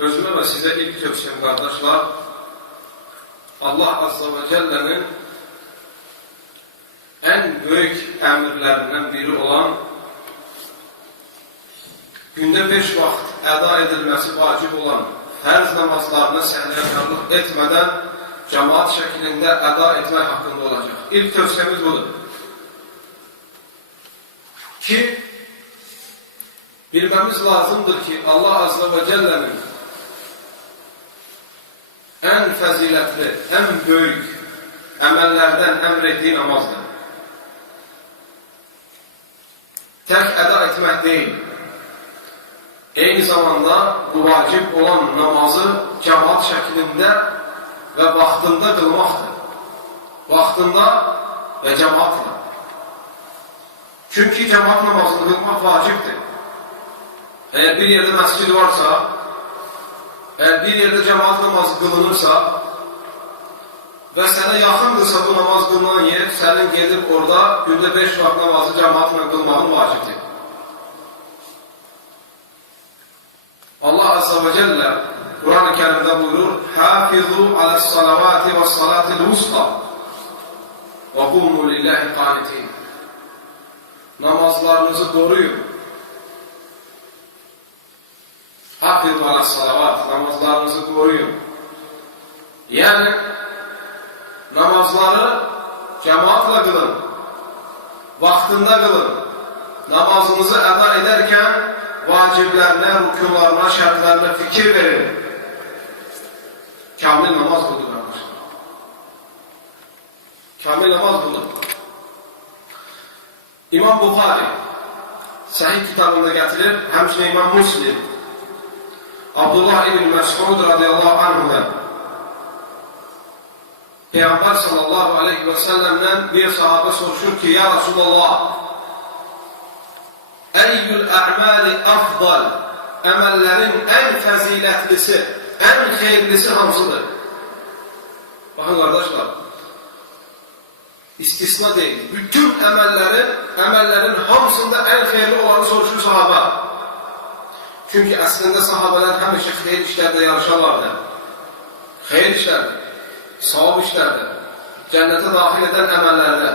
Özümə və sizə ilk tövsiyəm, qardaşlar, Allah Azza və Cəllənin ən böyük əmrlərindən biri olan gündə 5 vaxt əda edilməsi vacib olan fərz namazlarını səhlənkarlıq etmədən cəmaat şəklində əda etmək haqqında olacaq. İlk tövsiyəmiz budur. Ki, bilməmiz lazımdır ki, Allah Azza və Cəllənin ən fəzilətli, ən böyük əməllərdən əmr etdiyi namazdır. Tək əda etmək deyil. Eyni zamanda bu vacib olan namazı cəmaat şəklində və vaxtında qılmaqdır. Vaxtında və cəmaatla. Çünki cəmaat namazını qılmaq vacibdir. Əgər bir yerdə məscid varsa, əgər bir yerdə cəmaat namazı qılınırsa və sənə yaxındırsa bu namaz qılınan yer, sənin gedib orada gündə 5 vaxt namazı cəmaatla qılmağın vacibdir. Allah Azza və Cəllə Quran-ı Kərimdə buyurur: "Hafizu alas-salavati was-salatil-wusta və qumu lillahi qanitin." Namazlarınızı qoruyun. Hafizu alas-salavat, namazlarınızı qoruyun. Yəni, namazları cəmaatla qılın, vaxtında qılın. Namazınızı əda edərkən vaciblərinə, rükunlarına, şərtlərinə fikir verin. Kamil namaz budur, qardaşlar. Kamil namaz budur. İmam Buxari Səhih kitabında gətirir, həmçinin İmam Muslim Abdullah ibn Məs'ud radiyallahu anhudan Peyğəmbər sallallahu aleyhi və səlləmdən bir sahabə soruşur ki, ya Resulallah, əyyül ə'məli afdal, əməllərin ən fəzilətlisi, ən xeyirlisi hansıdır? Baxın qardaşlar, istisna deyil. Bütün əməllərin hamısında ən xeyirli olanı soruşur sahabə. Çünki əslində sahabələr həmişə xeyir işlərdə yarışarlardı. Xeyir işlərdir, savab işlərdir, cənnətə daxil edən əməllərdə,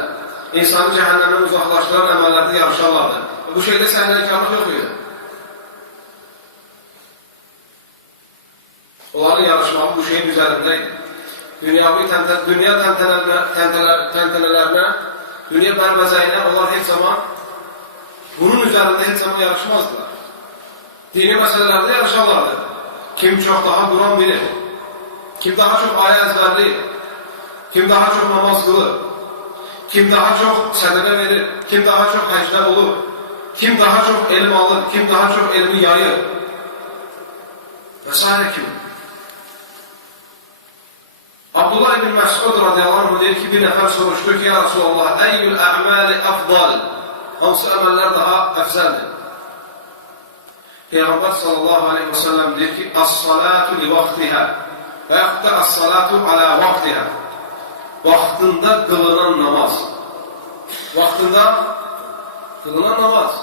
insanı cəhənnəmdən uzaqlaşdıran əməllərdə yarışarlardı. Bu şeydə səhnəlikarlıq yox idi. Onların yarışmağı bu şeyin üzərindəydi. Dünya təntənələrinə, dünya bərbəzəyinə onlar heç zaman bunun üzərində heç zaman yarışmazdılar. Dini məsələlərdə yarışarlardı. Kim çox daha Quran bilir, kim daha çox ayə əzbərləyir, kim daha çox namaz qılır, kim daha çox sədəqə verir, kim daha çox həcdə olur, kim daha çox elm alır, kim daha çox elmi yayır və s. kimi. Abdullah ibn Məs'ud radiyallahu anh deyir ki, bir nəfər soruşdu ki, ya Resulallah, əyyül ə'məli afdal, hansı əməllər daha əfzəldir? Peyğəmbər sallallahu aleyhi və səlləm deyir ki, as-salatu li vaxtihə və yaxud da as-salatu ala vaxtihə, vaxtında qılınan namaz. Vaxtında qılınan namaz.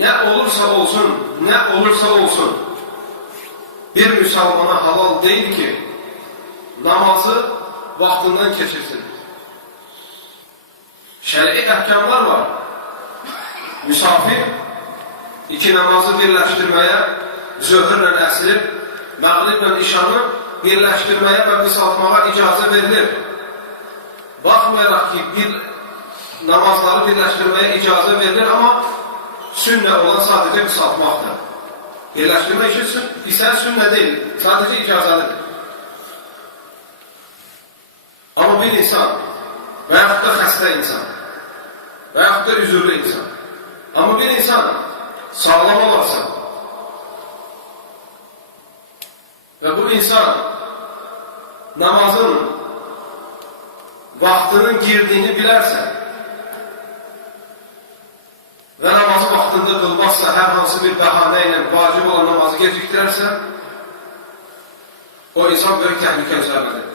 Nə olursa olsun, bir müsəlmana halal deyil ki, namazı vaxtından keçirsin. Şəri əhkamlar var. Müsafir iki namazı birləşdirməyə, zöhrlə əsri, məğriblə işanı birləşdirməyə və qısaltmağa icazə verilir. Baxmayaraq ki, bir namazları birləşdirməyə icazə verilir, amma sünnə olan sadəcə qısaltmaqdır. Birləşdirmək üçün isə sünnə deyil, sadəcə icazəlidir. Amma bir insan, və yaxud da xəstə insan, və yaxud da üzürlü insan, amma bir insan sağlam olarsa və bu insan namazın vaxtının girdiyini bilərsə və namazı vaxtında qılmazsa, hər hansı bir bəhanə ilə vacib olan namazı gecikdirərsə, o insan böyük təhlükə üzərinədir.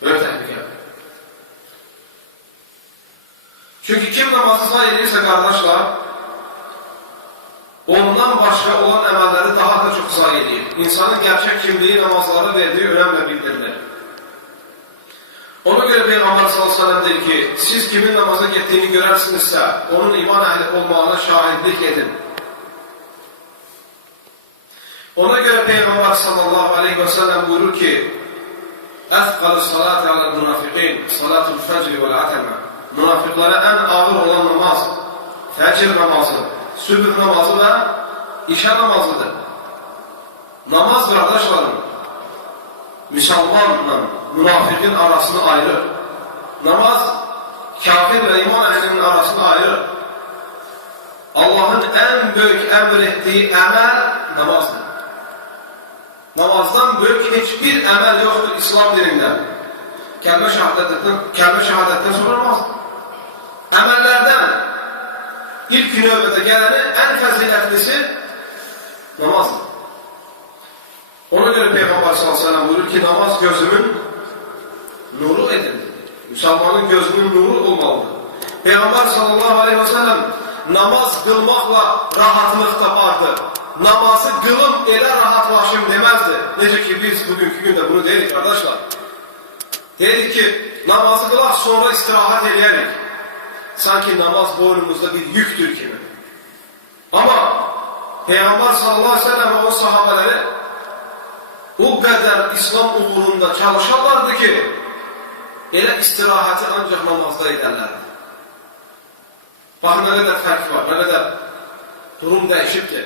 Böyük təhlükə. Çünki kim namazı say edirsə, qardaşlar, ondan başqa olan əməllər izah edeyim. İnsanın gerçek kimliği namazlara verdiği önemle bildirilir. Ona göre Peygamber sallallahu aleyhi ve sellem der ki, siz kimin namaza gittiğini görersinizse, onun iman ehli olmağına şahitlik edin. Ona göre Peygamber sallallahu aleyhi ve sellem buyurur ki, اَثْقَلُ الصَّلَاةِ عَلَى الْمُنَافِقِينَ صَلَاةُ الْفَجْرِ وَالْعَتَمَةِ Münafıklara en ağır olan namaz, fecr namazı, sübh namazı ve işe namazıdır. Namaz kardeşlerim, Müslümanla münafıkın arasını ayırır. Namaz, kafir ve iman ehlinin arasını ayırır. Allah'ın en büyük emrettiği emel namazdır. Namazdan büyük hiçbir emel yoktur İslam dininde. Kelime şehadetten sonra namaz. Emellerden ilk növbede geleni en faziletlisi namazdır. Ona göre Peygamber sallallahu aleyhi ve sellem buyurur ki namaz gözümün nuru edildi. Müslümanın gözünün nuru olmalıdır. Peygamber sallallahu aleyhi ve sellem namaz kılmakla rahatlık tapardı. Namazı kılım ele rahatlaşım demezdi. Nece ki biz bugünkü günde bunu dedik arkadaşlar. Dedik ki namazı kılak sonra istirahat ederiz. Sanki namaz boynumuzda bir yüktür gibi. Ama Peygamber sallallahu aleyhi ve sellem ve o sahabeleri o kadar İslam uğrunda çalışarlardı ki elə istirahati ancak namazda ederlerdi. Bakın ne kadar fark var, ne kadar durum değişip ki.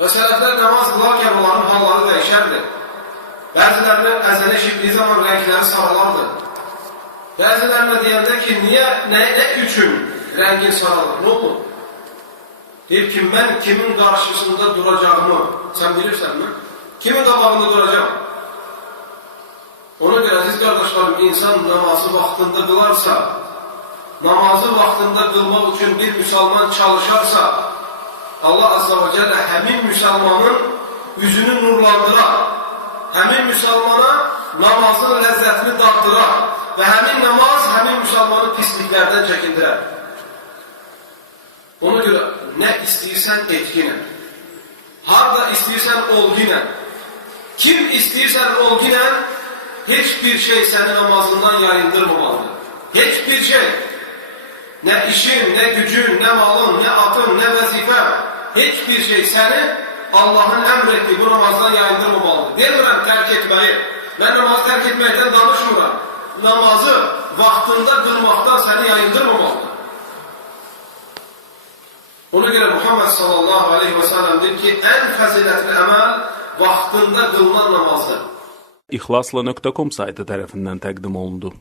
Ve selefler namaz kılarken onların halları değişerdi. Bazılarının ezan eşitliği zaman renkleri sarılardı. Bazılarına diyende ki niye, ne için rengin sarılır, ne olur? Deyip ki ben kimin karşısında duracağımı sen bilirsen mi? Kimin qabağında duracağım? Ona göre aziz kardeşlerim, insan namazı vaxtında kılarsa, namazı vaxtında kılmak için bir Müslüman çalışarsa, Allah azze ve celle həmin Müslümanın yüzünü nurlandırar, həmin Müslümana namazın lezzetini tattırar ve həmin namaz həmin Müslümanı pisliklerden çekindirer. Ona göre ne istəyirsən etkinə, harda istəyirsən olginə, kim istəyirsən olginə, hiçbir şey seni namazından yayındırmamalıdır. Hiçbir şey. Ne işin, ne gücün, ne malın, ne atın, ne vazifen, hiçbir şey seni Allah'ın emrettiği bu namazdan yayındırmamalıdır. Demirəm terk etmeyi. Ben namazı terk etmekten danışmıram. Namazı vaktinde kılmaktan seni yayındırmamalıdır. Ona göre Muhammed sallallahu aleyhi ve sellem dedi ki en faziletli emel vaktinde kılınan namazdır. İhlasla.com saytı tərəfindən təqdim olundu.